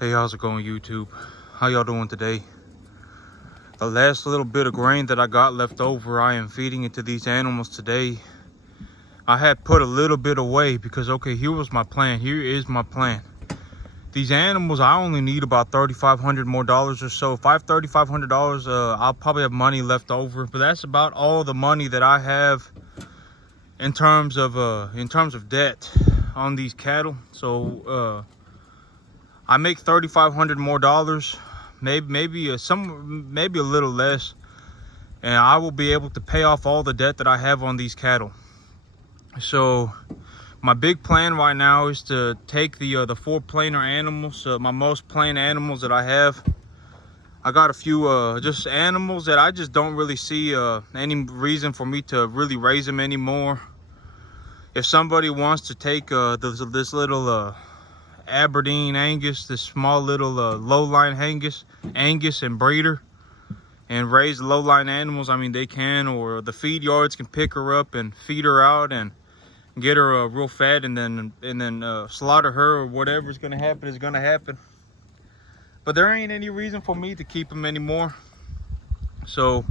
Hey, how's it going, YouTube? How y'all doing today? The last little bit of grain that I got left over, I am feeding it to these animals today. I had put a little bit away because, okay, here was my plan. Here is my plan. These animals, I only need about $3,500 more or so. If I have $3,500, I'll probably have money left over. But that's about all the money that I have in terms of debt on these cattle. So I make $3,500 more, maybe a little less, and I will be able to pay off all the debt that I have on these cattle. So my big plan right now is to take the 4 plainer animals, my most plain animals that I have. I got a few just animals that I just don't really see any reason for me to really raise them anymore. If somebody wants to take this little Aberdeen Angus, this small little low-line Angus and breeder, and raise low-line animals, I mean, they can, or the feed yards can pick her up and feed her out and get her real fat, and then slaughter her, or whatever's gonna happen is gonna happen. But there ain't any reason for me to keep them anymore. So,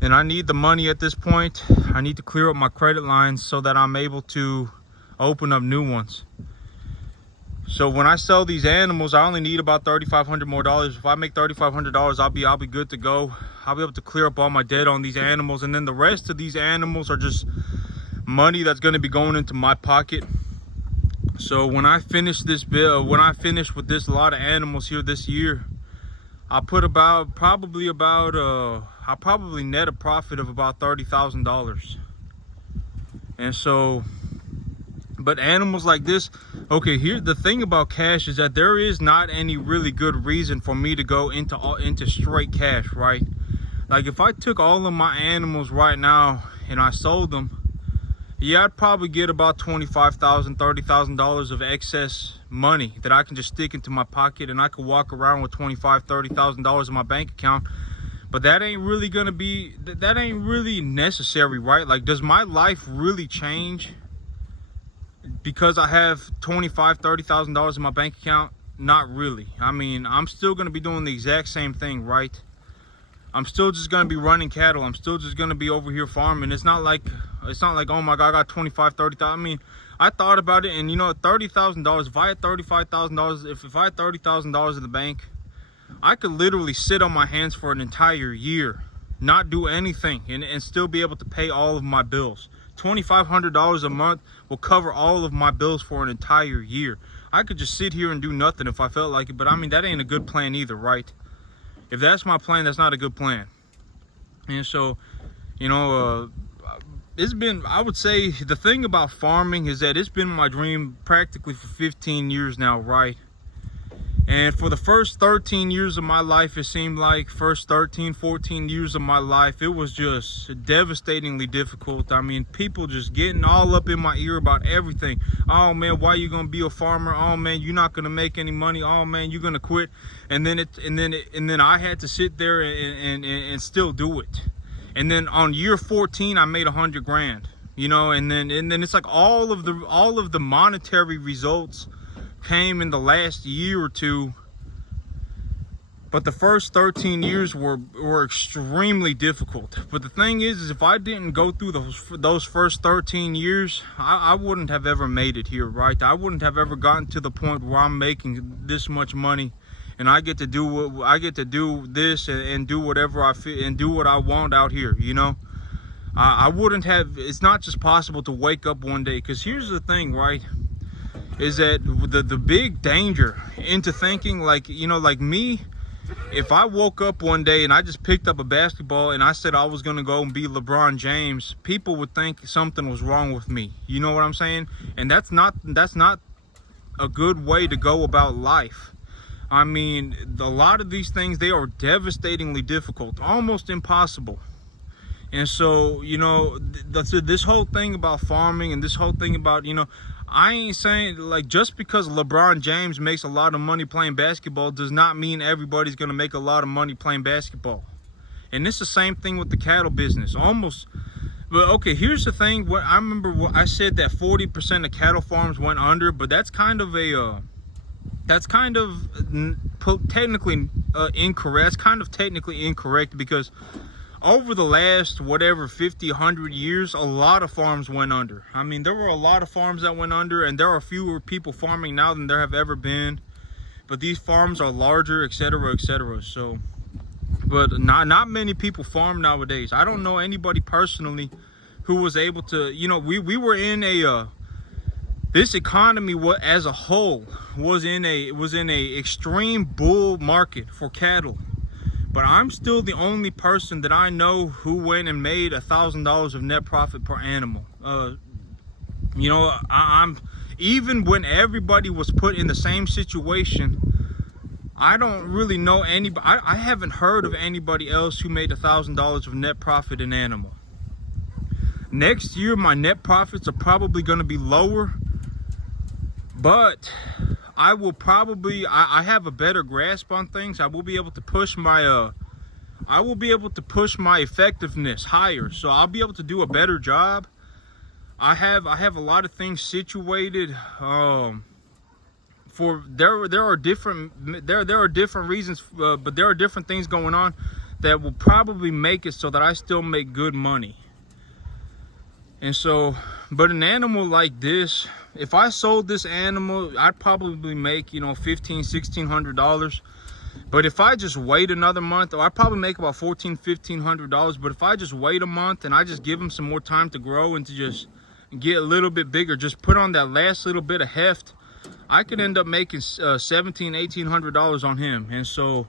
and I need the money at this point. I need to clear up my credit lines so that I'm able to open up new ones. So when I sell these animals, I only need about $3,500 more. If I make $3,500, I'll be good to go. I'll be able to clear up all my debt on these animals, and then the rest of these animals are just money that's going to be going into my pocket. So when I finish this bill, when I finish with this lot of animals here this year, I'll put I'll probably net a profit of about $30,000. And so, but animals like this, okay, here the thing about cash is that there is not any really good reason for me to go into straight cash, right? Like if I took all of my animals right now and I sold them, yeah, I'd probably get about $25,000, $30,000 of excess money that I can just stick into my pocket, and I could walk around with $25,000, $30,000 in my bank account. But that ain't really gonna be, that ain't really necessary, right? Like, does my life really change because I have $25,000, $30,000 in my bank account? Not really. I mean, I'm still gonna be doing the exact same thing, right? I'm still just gonna be running cattle. I'm still just gonna be over here farming. It's not like, oh my God, I got $25,000, $30,000. I mean, I thought about it, and you know, $30,000. If I had $35,000, if I had $30,000 in the bank, I could literally sit on my hands for an entire year, not do anything, and still be able to pay all of my bills. $2,500 a month will cover all of my bills for an entire year. I could just sit here and do nothing if I felt like it, but I mean, that ain't a good plan either, right? If that's my plan, that's not a good plan. And so, you know, it's been, I would say, the thing about farming is that it's been my dream practically for 15 years now, right? And for the first 13 years of my life, it seemed like, first 13, 14 years of my life, it was just devastatingly difficult. I mean, people just getting all up in my ear about everything. Oh man, why you gonna be a farmer? Oh man, you're not gonna make any money. Oh man, you're gonna quit. And then I had to sit there and still do it. And then on year 14, I made 100 grand. You know, and then it's like all of the monetary results came in the last year or two, but the first 13 years were extremely difficult. But the thing is if I didn't go through those first 13 years, I wouldn't have ever made it here, right? I wouldn't have ever gotten to the point where I'm making this much money, and I get to do this and do whatever I feel and do what I want out here, you know. I wouldn't have. It's not just possible to wake up one day, because here's the thing, right, is that the big danger into thinking, like, you know, like me, if I woke up one day and I just picked up a basketball and I said I was going to go and be LeBron James, people would think something was wrong with me. You know what I'm saying? And that's not a good way to go about life. I mean, a lot of these things, they are devastatingly difficult, almost impossible. And so, you know, this whole thing about farming and this whole thing about, you know, I ain't saying, like, just because LeBron James makes a lot of money playing basketball does not mean everybody's going to make a lot of money playing basketball. And it's the same thing with the cattle business, almost. But okay, here's the thing. What I remember, I said that 40% of cattle farms went under, but that's kind of a that's kind of technically incorrect. It's kind of technically incorrect because over the last whatever 50, 100 years, a lot of farms went under. I mean, there were a lot of farms that went under, and there are fewer people farming now than there have ever been. But these farms are larger, etc., etc. So, but not many people farm nowadays. I don't know anybody personally who was able to, you know, we were in a this economy as a whole was in a extreme bull market for cattle. But I'm still the only person that I know who went and made $1,000 of net profit per animal. You know, I'm even when everybody was put in the same situation, I don't really know anybody. I haven't heard of anybody else who made $1,000 of net profit in animal. Next year, my net profits are probably going to be lower, but I will probably, I have a better grasp on things. I will be able to push my effectiveness higher. So I'll be able to do a better job. I have a lot of things situated. There are different reasons, but there are different things going on that will probably make it so that I still make good money. And so, but an animal like this, if I sold this animal, I'd probably make, you know, $1,500–$1,600. But if I just wait another month, I'd probably make about $1,400–$1,500. But if I just wait a month and I just give them some more time to grow and to just get a little bit bigger, just put on that last little bit of heft, I could end up making $1,700–$1,800 on him. And so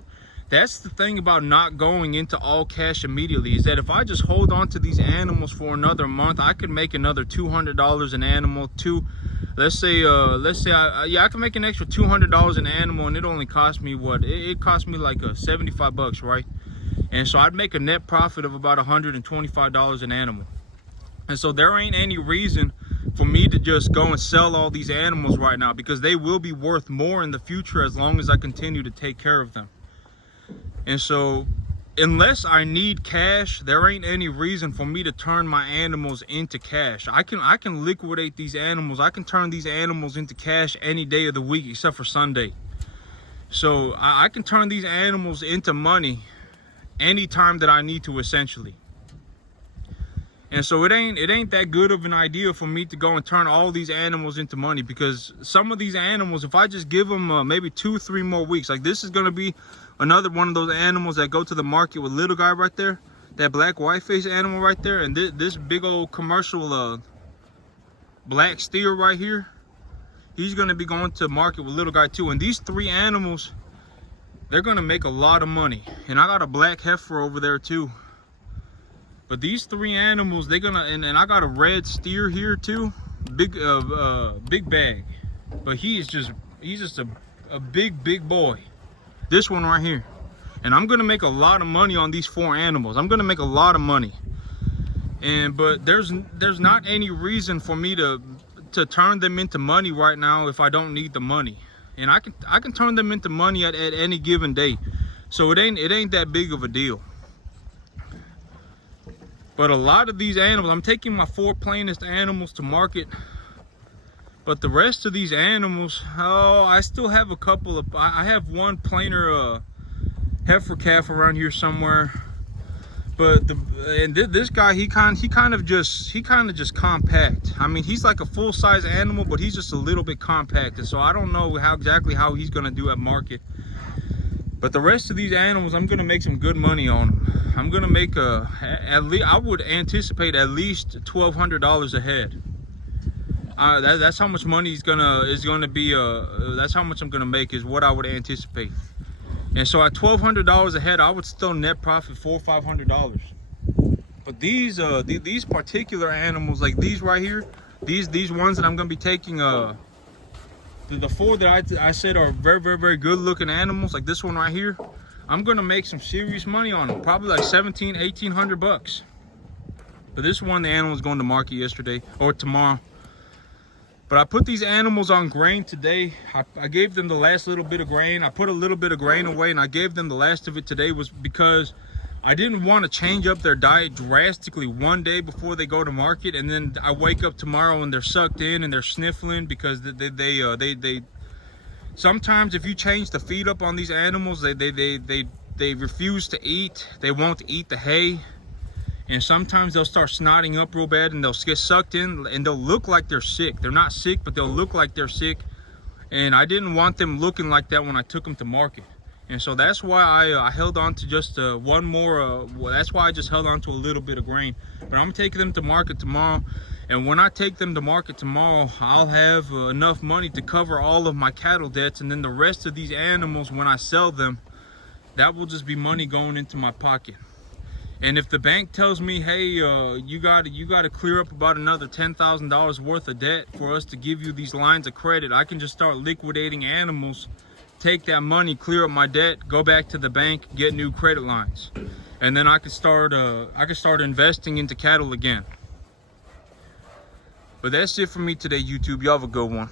that's the thing about not going into all cash immediately, is that if I just hold on to these animals for another month, I could make another $200 an animal. Let's say I can make an extra $200 an animal, and it only cost me what? It cost me like $75, right? And so I'd make a net profit of about $125 an animal. And so there ain't any reason for me to just go and sell all these animals right now, because they will be worth more in the future as long as I continue to take care of them. And so unless I need cash, there ain't any reason for me to turn my animals into cash. I can liquidate these animals. I can turn these animals into cash any day of the week except for Sunday. So I can turn these animals into money anytime that I need to, essentially. And so it ain't that good of an idea for me to go and turn all these animals into money, because some of these animals, if I just give them maybe 2-3 more weeks, like this is going to be another one of those animals that go to the market with little guy right there, that black white face animal right there, and this big old commercial black steer right here, he's going to be going to market with little guy too. And these 3 animals, they're going to make a lot of money. And I got a black heifer over there too. But these 3 animals, they're gonna, and I got a red steer here too, big bag, but he's just a big boy. This one right here, and I'm gonna make a lot of money on these 4 animals. I'm gonna make a lot of money, but there's not any reason for me to turn them into money right now if I don't need the money, and I can turn them into money at any given day. So it ain't that big of a deal. But a lot of these animals, I'm taking my 4 plainest animals to market. But the rest of these animals, oh, I still have a couple of, I have one plainer heifer calf around here somewhere. But this guy, he kind of just compact. I mean, he's like a full-size animal, but he's just a little bit compact. And so I don't know exactly how he's gonna do at market. But the rest of these animals, I'm gonna make some good money on them. I'm gonna make at least, I would anticipate at least $1,200 a head. That's how much money is gonna be. That's how much I'm gonna make, is what I would anticipate. And so at $1,200 a head, I would still net profit $400 or $500. But these particular animals, like these right here, these ones that I'm gonna be taking, the 4 that I said are very good looking animals, like this one right here, I'm gonna make some serious money on them, probably like $1,700–$1,800. But this one, the animal is going to market yesterday or tomorrow. But I put these animals on grain today. I gave them the last little bit of grain. I put a little bit of grain away and I gave them the last of it today, was because I didn't want to change up their diet drastically one day before they go to market, and then I wake up tomorrow and they're sucked in and they're sniffling because Sometimes if you change the feed up on these animals, they refuse to eat. They won't eat the hay. And sometimes they'll start snotting up real bad and they'll get sucked in and they'll look like they're sick. They're not sick, but they'll look like they're sick. And I didn't want them looking like that when I took them to market. And so that's why I held on to just one more, that's why I just held on to a little bit of grain. But I'm taking them to market tomorrow. And when I take them to market tomorrow, I'll have enough money to cover all of my cattle debts. And then the rest of these animals, when I sell them, that will just be money going into my pocket. And if the bank tells me, hey, you got to clear up about another $10,000 worth of debt for us to give you these lines of credit, I can just start liquidating animals, take that money, clear up my debt, go back to the bank, get new credit lines, and then I could start investing into cattle again. But that's it for me today, YouTube. Y'all have a good one.